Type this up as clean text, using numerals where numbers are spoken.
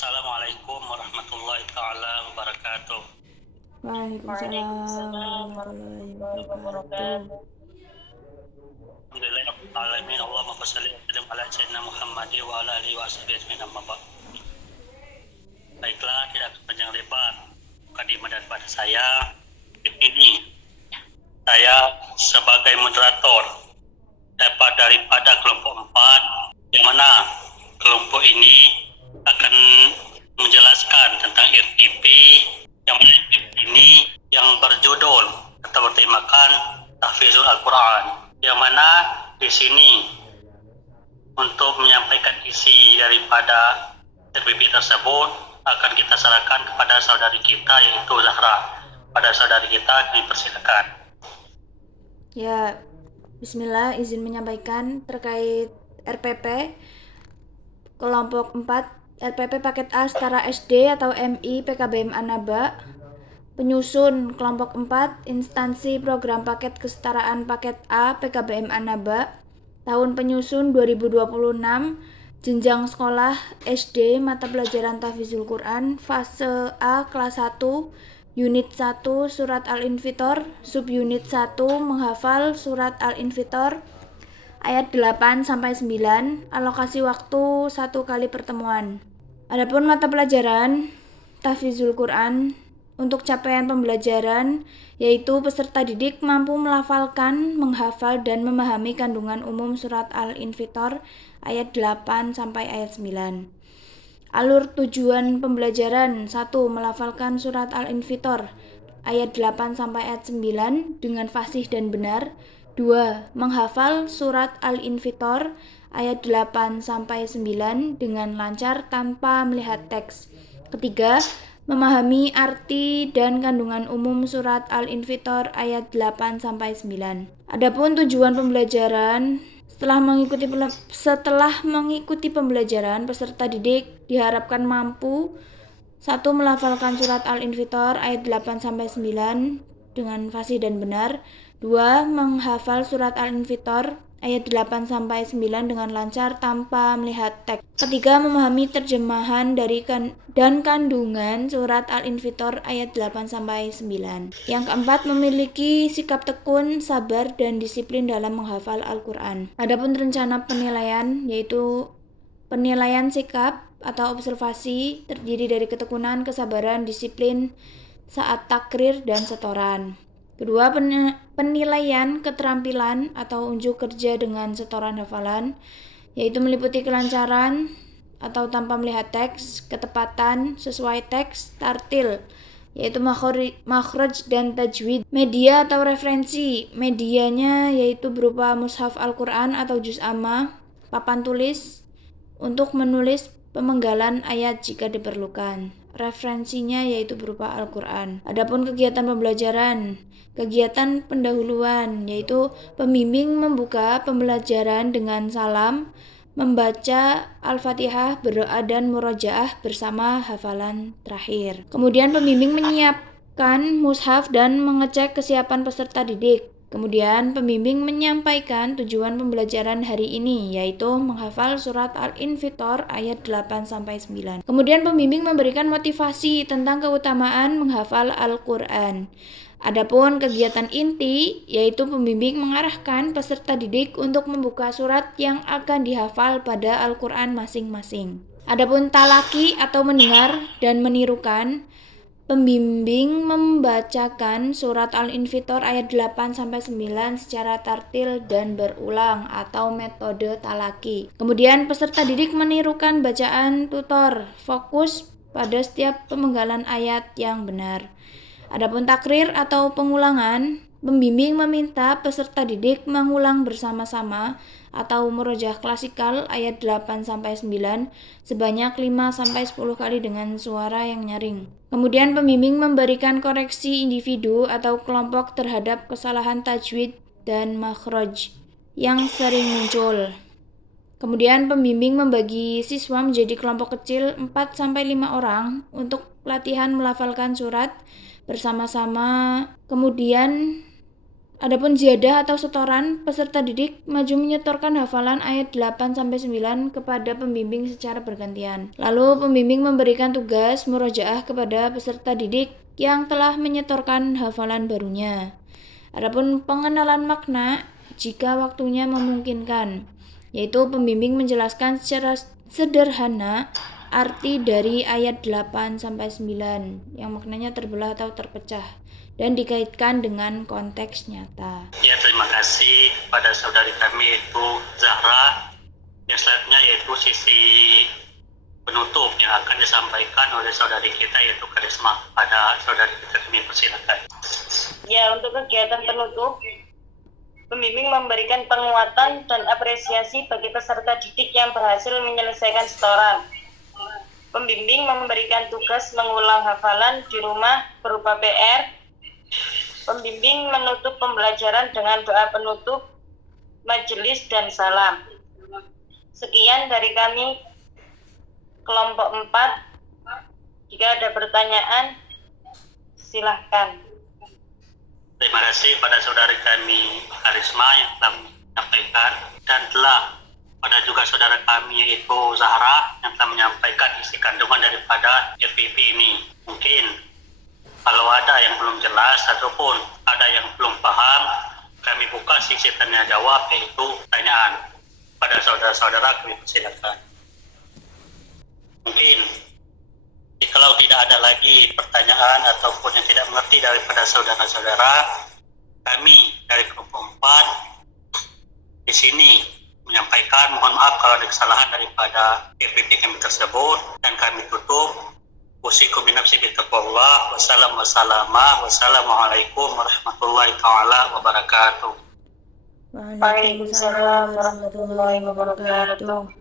Assalamualaikum warahmatullahi taala wabarakatuh. Waalaikumsalam warahmatullahi wabarakatuh. Alhamdulillahirabbil alamin. Allahumma shalli wa sallim ala sayyidina Muhammad wa ala alihi washabihi ajmain amma ba'd. Baiklah, tidak panjang lebar mukadimah daripada saya. Ini saya sebagai moderator daripada kelompok 4, yang mana kelompok ini akan menjelaskan tentang RTP yang ini yang berjudul atau bertemakan Tahfizul Al-Quran, yang mana di sini untuk menyampaikan isi daripada RTP tersebut akan kita serahkan kepada saudari kita, yaitu Zahra. Pada saudari kita kami persilakan. Ya, bismillah, izin menyampaikan terkait RPP kelompok 4 RPP paket A setara SD atau MI PKBM Anaba. Penyusun kelompok 4 instansi program paket kesetaraan paket A PKBM Anaba. Tahun penyusun 2026. Jenjang sekolah SD mata pelajaran Tahfizul Quran fase A kelas 1 Unit 1 Surat Al-Infitor, Subunit 1 menghafal Surat Al-Infitor ayat 8 sampai 9, alokasi waktu 1 kali pertemuan. Adapun mata pelajaran Tahfizul Quran untuk capaian pembelajaran yaitu peserta didik mampu melafalkan, menghafal dan memahami kandungan umum Surat Al-Infitor ayat 8 sampai ayat 9. Alur tujuan pembelajaran 1. Melafalkan Surat Al-Infitor ayat 8 sampai ayat 9 dengan fasih dan benar. 2. Menghafal Surat Al-Infitor ayat 8 sampai 9 dengan lancar tanpa melihat teks. Ketiga, memahami arti dan kandungan umum Surat Al-Infitor ayat 8 sampai 9. Adapun tujuan pembelajaran setelah mengikuti pembelajaran, peserta didik diharapkan mampu 1. Melafalkan Surat Al-Infitor ayat 8 sampai 9 dengan fasih dan benar. 2. Menghafal Surat Al-Infitor ayat 8 sampai 9 dengan lancar tanpa melihat teks. Ketiga, memahami terjemahan dan kandungan Surat Al-Infitor ayat 8 sampai 9. Yang keempat, memiliki sikap tekun, sabar dan disiplin dalam menghafal Al-Qur'an. Adapun rencana penilaian yaitu penilaian sikap atau observasi terdiri dari ketekunan, kesabaran, disiplin saat takrir dan setoran. Kedua, penilaian keterampilan atau unjuk kerja dengan setoran hafalan, yaitu meliputi kelancaran atau tanpa melihat teks, ketepatan sesuai teks, tartil, yaitu makhraj dan tajwid. Media atau referensi, medianya yaitu berupa mushaf Al-Quran atau juz amma, papan tulis untuk menulis pemenggalan ayat jika diperlukan. Referensinya yaitu berupa Al-Quran. Adapun kegiatan pembelajaran, kegiatan pendahuluan yaitu pembimbing membuka pembelajaran dengan salam, membaca Al-Fatihah, berdoa dan murojaah bersama hafalan terakhir. Kemudian pembimbing menyiapkan mushaf dan mengecek kesiapan peserta didik. Kemudian pembimbing menyampaikan tujuan pembelajaran hari ini, yaitu menghafal Surat Al-Infitor ayat 8 sampai 9. Kemudian pembimbing memberikan motivasi tentang keutamaan menghafal Al-Qur'an. Adapun kegiatan inti, yaitu pembimbing mengarahkan peserta didik untuk membuka surat yang akan dihafal pada Al-Qur'an masing-masing. Adapun talaki atau mendengar dan menirukan, pembimbing membacakan Surat Al-Infitor ayat 8 sampai 9 secara tartil dan berulang atau metode talaki. Kemudian peserta didik menirukan bacaan tutor, fokus pada setiap pemenggalan ayat yang benar. Adapun takrir atau pengulangan, pembimbing meminta peserta didik mengulang bersama-sama atau murojaah klasikal ayat 8 sampai 9 sebanyak 5 sampai 10 kali dengan suara yang nyaring. Kemudian pembimbing memberikan koreksi individu atau kelompok terhadap kesalahan tajwid dan makhraj yang sering muncul. Kemudian pembimbing membagi siswa menjadi kelompok kecil 4 sampai 5 orang untuk latihan melafalkan surat bersama-sama. Kemudian Adapun ziyadah atau setoran, peserta didik maju menyetorkan hafalan ayat 8-9 kepada pembimbing secara bergantian. Lalu pembimbing memberikan tugas murojaah kepada peserta didik yang telah menyetorkan hafalan barunya. Adapun pengenalan makna jika waktunya memungkinkan, yaitu pembimbing menjelaskan secara sederhana arti dari ayat 8-9 yang maknanya terbelah atau terpecah dan dikaitkan dengan konteks nyata. Ya, terima kasih pada saudari kami yaitu Zahra. Yang selanjutnya yaitu sisi penutup yang akan disampaikan oleh saudari kita yaitu Karisma. Pada saudari kita kami persilakan. Ya, untuk kegiatan penutup, pembimbing memberikan penguatan dan apresiasi bagi peserta didik yang berhasil menyelesaikan setoran. Pembimbing memberikan tugas mengulang hafalan di rumah berupa PR. Pembimbing menutup pembelajaran dengan doa penutup, majelis, dan salam. Sekian dari kami, kelompok 4. Jika ada pertanyaan, silahkan. Terima kasih pada saudari kami Karisma yang telah menyampaikan, dan telah pada juga saudara kami yaitu Zahra yang telah menyampaikan isi kandungan daripada FPP ini. Mungkin kalau ada yang belum jelas ataupun ada yang belum paham, kami buka sesi tanya jawab yaitu pertanyaan. Pada saudara-saudara kami persilakan. Mungkin kalau tidak ada lagi pertanyaan ataupun yang tidak mengerti daripada saudara-saudara, kami dari kelompok 4 di sini menyampaikan mohon maaf kalau ada kesalahan daripada FPP kami tersebut, dan kami tutup. Usikum binafsi bitaqwallah. Wassalamualaikum warahmatullahi taala wabarakatuh. Waalaikumsalam warahmatullahi wabarakatuh.